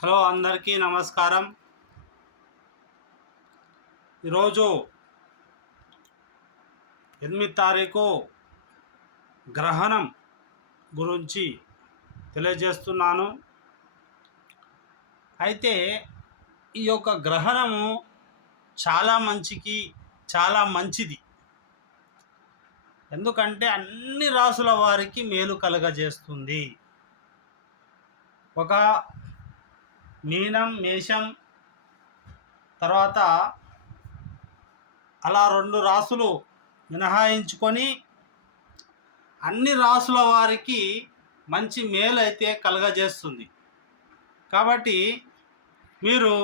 Hello అందరికీ నమస్కారం. ఈరోజు 8 తారీఖు గ్రహణం గురించి తెలియజేస్తున్నాను. అయితే ఈ యొక్క గ్రహణము చాలా మంచిది. ఎందుకంటే అన్ని రాసుల వారికి మేలు కలగజేస్తుంది. ఒక మీనం, మేషం, తర్వాత అలా 2 రాసులు మినహాయించుకొని అన్ని రాసుల వారికి మంచి మేలు అయితే కలగజేస్తుంది. కాబట్టి మీరు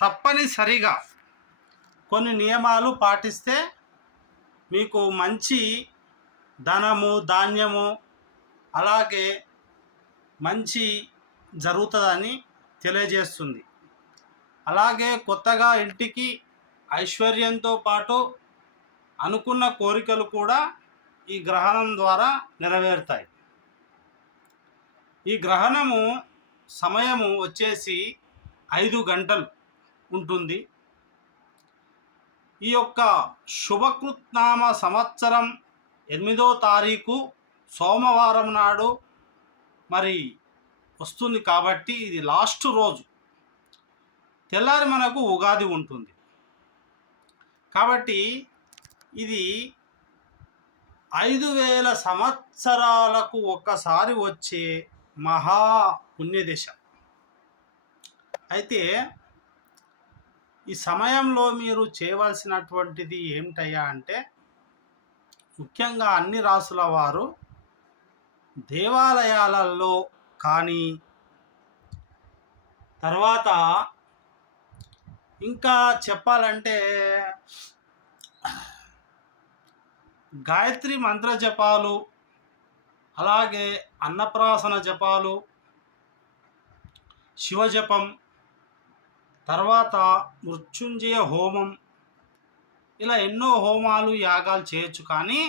తప్పనిసరిగా కొన్ని నియమాలు పాటిస్తే మీకు మంచి ధనము, ధాన్యము, అలాగే మంచి జరుగుతుందని తెలియజేస్తుంది. అలాగే కొత్తగా ఇంటికి ఐశ్వర్యంతో పాటు అనుకున్న కోరికలు కూడా ఈ గ్రహణం ద్వారా నెరవేరుతాయి. ఈ గ్రహణము సమయము వచ్చేసి 5 గంటలు ఉంటుంది. ఈ యొక్క శుభకృత్నామ సంవత్సరం 8వ తారీఖు సోమవారం నాడు మరి వస్తుంది. కాబట్టి ఇది లాస్ట్ రోజు. తెల్లారి మనకు ఉగాది ఉంటుంది. కాబట్టి ఇది 5000 సంవత్సరాలకు ఒక్కసారి వచ్చే మహా పుణ్యదశ. అయితే ఈ సమయంలో మీరు చేయవలసినటువంటిది ఏమిటయ్యా అంటే, ముఖ్యంగా అన్ని రాసుల వారు దేవాలయాలలో కానీ, తర్వాత ఇంకా చెప్పాలంటే గాయత్రి మంత్ర జపాలు, అలాగే అన్నప్రాసన జపాలు, శివజపం, తర్వాత మృత్యుంజయ హోమం, ఇలా ఎన్నో హోమాలు, యాగాలు చేయొచ్చు. కానీ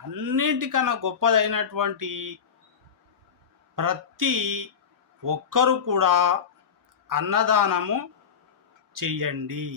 అన్నింటికన్నా గొప్పదైనటువంటి ప్రతి ఒక్కరూ కూడా అన్నదానము చెయ్యండి.